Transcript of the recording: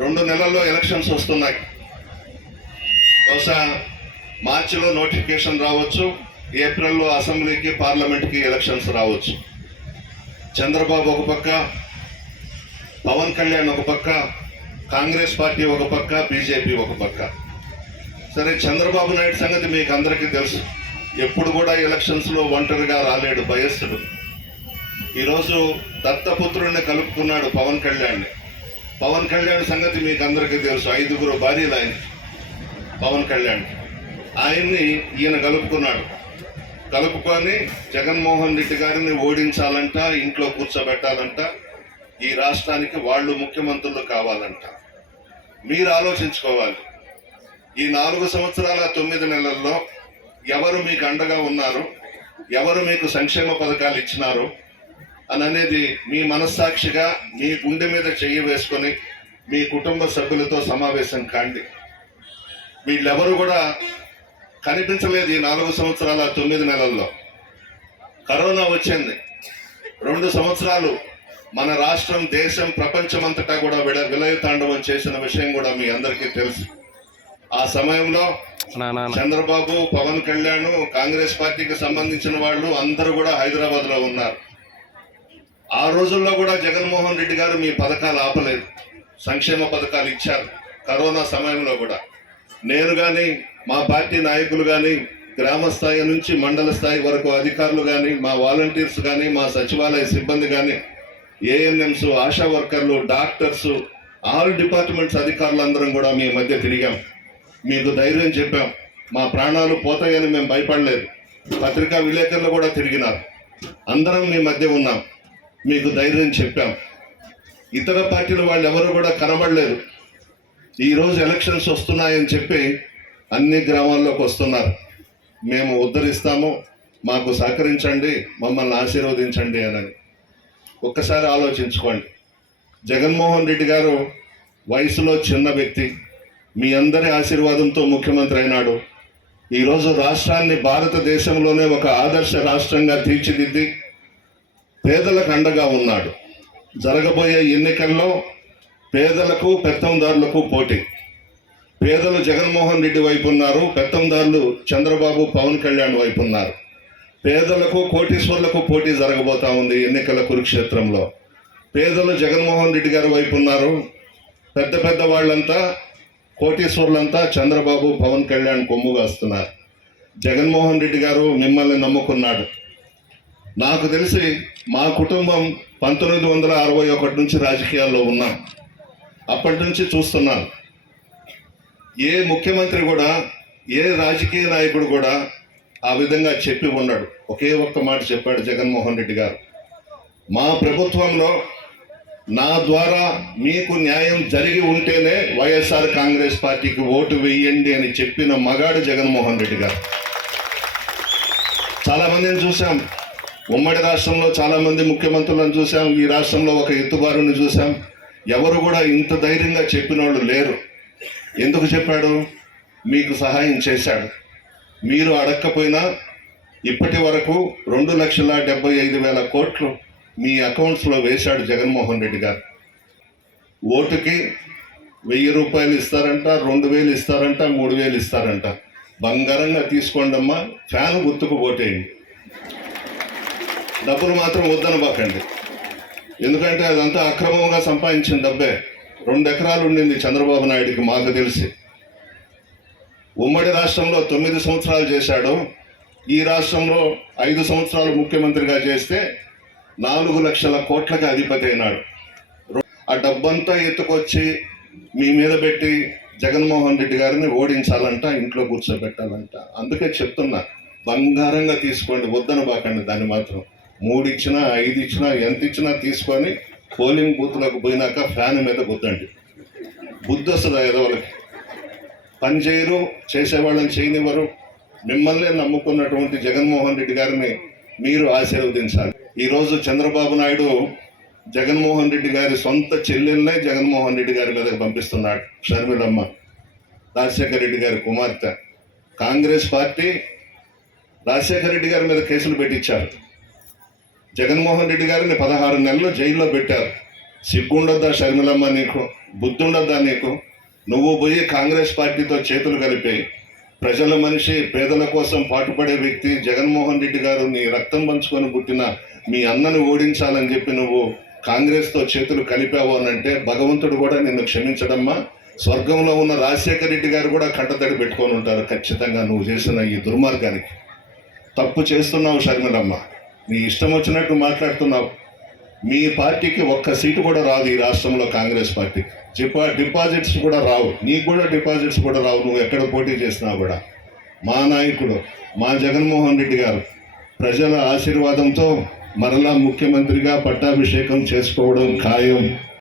2 నెలల్లో ఎలక్షన్స్ వస్తున్నాయి. బహుశా మార్చిలో నోటిఫికేషన్ రావచ్చు, ఏప్రిల్లో అసెంబ్లీకి పార్లమెంట్కి ఎలక్షన్స్ రావచ్చు. చంద్రబాబు ఒక పక్క, పవన్ కళ్యాణ్ ఒక పక్క, కాంగ్రెస్ పార్టీ ఒక పక్క, బీజేపీ ఒక పక్క. సరే, చంద్రబాబు నాయుడు సంగతి మీకు అందరికీ తెలుసు. ఎప్పుడు కూడా ఎలక్షన్స్లో ఒంటరిగా రాలేడు, భయస్థుడు. ఈరోజు దత్తపుత్రుడిని కలుపుకున్నాడు పవన్ కళ్యాణ్ని. పవన్ కళ్యాణ్ సంగతి మీకు అందరికీ తెలుసు. 5 భార్యలు ఆయన పవన్ కళ్యాణ్. ఆయన్ని ఈయన కలుపుకొని జగన్మోహన్ రెడ్డి గారిని ఓడించాలంట, ఇంట్లో కూర్చోబెట్టాలంట, ఈ రాష్ట్రానికి వాళ్ళు ముఖ్యమంత్రులు కావాలంట. మీరు ఆలోచించుకోవాలి, ఈ 4 సంవత్సరాల 9 నెలల్లో ఎవరు మీకు అండగా ఉన్నారు, ఎవరు మీకు సంక్షేమ పథకాలు ఇచ్చినారు అనేది మీ మనస్సాక్షిగా మీ గుండె మీద చెయ్యి వేసుకొని మీ కుటుంబ సభ్యులతో సమావేశం కాండి. వీళ్ళెవరు కూడా కనిపించలేదు ఈ 4 సంవత్సరాల 9 నెలల్లో. కరోనా వచ్చింది. 2 సంవత్సరాలు మన రాష్ట్రం, దేశం, ప్రపంచమంతటా కూడా విలయతాండవం చేసిన విషయం కూడా మీ అందరికీ తెలుసు. ఆ సమయంలో చంద్రబాబు, పవన్ కళ్యాణ్, కాంగ్రెస్ పార్టీకి సంబంధించిన వాళ్ళు అందరూ కూడా హైదరాబాద్ లో ఉన్నారు. ఆ రోజుల్లో కూడా జగన్మోహన్ రెడ్డి గారు మీ పథకాలు ఆపలేదు, సంక్షేమ పథకాలు ఇచ్చారు. కరోనా సమయంలో కూడా నేను కానీ, మా పార్టీ నాయకులు కానీ, గ్రామ స్థాయి నుంచి మండల స్థాయి వరకు అధికారులు కానీ, మా వాలంటీర్స్ కానీ, మా సచివాలయ సిబ్బంది కానీ, ఏఎన్ఎంస్, ఆశా వర్కర్లు, డాక్టర్స్, ఆల్ డిపార్ట్మెంట్స్ అధికారులందరం కూడా మీ మధ్య తిరిగాం. మీకు ధైర్యం చెప్పాం. మా ప్రాణాలు పోతాయని మేము భయపడలేదు. పత్రికా విలేకరులు కూడా తిరిగినారు. అందరం మీ మధ్య ఉన్నాం, మీకు ధైర్యం చెప్పాం. ఇతర పార్టీల వాళ్ళు ఎవరు కూడా కనబడలేదు. ఈరోజు ఎలక్షన్స్ వస్తున్నాయని చెప్పి అన్ని గ్రామాల్లోకి వస్తున్నారు. మేము ఉద్ధరిస్తాము, మాకు సహకరించండి, మమ్మల్ని ఆశీర్వదించండి అని. ఒక్కసారి ఆలోచించుకోండి. జగన్మోహన్ రెడ్డి గారు వయసులో చిన్న వ్యక్తి, మీ అందరి ఆశీర్వాదంతో ముఖ్యమంత్రి అయినాడు. ఈరోజు రాష్ట్రాన్ని భారతదేశంలోనే ఒక ఆదర్శ రాష్ట్రంగా తీర్చిదిద్ది పేదలకు అండగా ఉన్నాడు. జరగబోయే ఎన్నికల్లో పేదలకు, పెత్తందారులకు పోటీ. పేదలు జగన్మోహన్ రెడ్డి వైపు ఉన్నారు, పెత్తందారులు చంద్రబాబు, పవన్ కళ్యాణ్ వైపు ఉన్నారు. పేదలకు, కోటీశ్వర్లకు పోటీ జరగబోతా ఉంది ఎన్నికల కురుక్షేత్రంలో. పేదలు జగన్మోహన్ రెడ్డి గారి వైపు ఉన్నారు, పెద్ద పెద్ద వాళ్ళంతా, కోటీశ్వర్లంతా చంద్రబాబు, పవన్ కళ్యాణ్ కొమ్ము కాస్తున్నారు. జగన్మోహన్ రెడ్డి గారు మిమ్మల్ని నమ్ముకున్నాడు. నాకు తెలిసి మా కుటుంబం 1961 నుంచి రాజకీయాల్లో ఉన్నాం. అప్పటి నుంచి చూస్తున్నాను. ఏ ముఖ్యమంత్రి కూడా, ఏ రాజకీయ నాయకుడు కూడా ఆ విధంగా చెప్పి ఉన్నాడు. ఒకే ఒక్క మాట చెప్పాడు జగన్మోహన్ రెడ్డి గారు, మా ప్రభుత్వంలో నా ద్వారా మీకు న్యాయం జరిగి ఉంటేనే వైఎస్ఆర్ కాంగ్రెస్ పార్టీకి ఓటు వేయండి అని చెప్పిన మగాడు జగన్మోహన్ రెడ్డి గారు. చాలా మందిని చూసాం, ఉమ్మడి రాష్ట్రంలో చాలా మంది ముఖ్యమంత్రులను చూసాం, ఈ రాష్ట్రంలో ఒక ఎత్తుబారుని చూసాం. ఎవరు కూడా ఇంత ధైర్యంగా చెప్పిన వాళ్ళు లేరు. ఎందుకు చెప్పాడు? మీకు సహాయం చేశాడు. మీరు అడక్కపోయినా ఇప్పటి వరకు 2,75,000 కోట్లు మీ అకౌంట్స్లో వేశాడు జగన్మోహన్ రెడ్డి గారు. ఓటుకి 1,000 రూపాయలు ఇస్తారంట, 2,000 ఇస్తారంట, 3,000 ఇస్తారంట. బంగారంగా తీసుకోండమ్మా, ఫ్యాన్ గుర్తుకు ఓటేయండి. డబ్బులు మాత్రం వద్దనబాకండి. ఎందుకంటే అదంతా అక్రమంగా సంపాదించిన డబ్బే. 2 ఎకరాలు ఉండింది చంద్రబాబు నాయుడికి మాకు తెలిసి. ఉమ్మడి రాష్ట్రంలో 9 సంవత్సరాలు చేశాడు. ఈ రాష్ట్రంలో 5 సంవత్సరాలు ముఖ్యమంత్రిగా చేస్తే 4 లక్షల కోట్లకి అధిపతి అయినాడు. ఆ డబ్బంతా ఎత్తుకొచ్చి మీ మీద పెట్టి జగన్మోహన్ రెడ్డి గారిని ఓడించాలంట, ఇంట్లో కూర్చోబెట్టాలంట. అందుకే చెప్తున్నా, బంగారంగా తీసుకోండి, వద్దనబాకండి. దాన్ని మాత్రం 3 ఇచ్చినా, 5 ఇచ్చినా, ఎంత ఇచ్చినా తీసుకొని పోలింగ్ బూత్లకు పోయినాక ఫ్యాన్ మీద గుద్దండి. బుద్ధి వస్తుంది ఎదవలకి. పని చేయరు, చేసేవాళ్ళని చేయనివ్వరు. మిమ్మల్ని నమ్ముకున్నటువంటి జగన్మోహన్ రెడ్డి గారిని మీరు ఆశీర్వదించాలి. ఈరోజు చంద్రబాబు నాయుడు జగన్మోహన్ రెడ్డి గారి సొంత చెల్లెల్నే జగన్మోహన్ రెడ్డి గారి మీదకి పంపిస్తున్నాడు. షర్మిలమ్మ, రాజశేఖర రెడ్డి గారి కుమార్తె. కాంగ్రెస్ పార్టీ రాజశేఖర రెడ్డి గారి మీద కేసులు పెట్టించారు. జగన్మోహన్ రెడ్డి గారిని 16 నెలలు జైల్లో పెట్టారు. సిగ్గుండొద్దా షర్మిలమ్మ నీకు? బుద్ధుండొద్దా నీకు? నువ్వు పోయి కాంగ్రెస్ పార్టీతో చేతులు కలిపి ప్రజల మనిషి, పేదల కోసం పాటుపడే వ్యక్తి జగన్మోహన్ రెడ్డి గారు నీ రక్తం పంచుకొని పుట్టిన మీ అన్నని ఓడించాలని చెప్పి నువ్వు కాంగ్రెస్తో చేతులు కలిపావు అనంటే భగవంతుడు కూడా నిన్ను క్షమించడమ్మా. స్వర్గంలో ఉన్న రాజశేఖర రెడ్డి గారు కూడా కంటతడి పెట్టుకొని ఉంటారు ఖచ్చితంగా నువ్వు చేసిన ఈ దుర్మార్గానికి. తప్పు చేస్తున్నావు షర్మిలమ్మ, నీ ఇష్టం వచ్చినట్టు మాట్లాడుతున్నావు. మీ పార్టీకి ఒక్క సీటు కూడా రాదు ఈ రాష్ట్రంలో, కాంగ్రెస్ పార్టీకి డిపాజిట్స్ కూడా రావు, నీకు కూడా డిపాజిట్స్ కూడా రావు నువ్వు ఎక్కడ పోటీ చేసినా కూడా. మా నాయకుడు మా జగన్మోహన్ రెడ్డి గారు ప్రజల ఆశీర్వాదంతో మరలా ముఖ్యమంత్రిగా పట్టాభిషేకం చేసుకోవడం ఖాయం.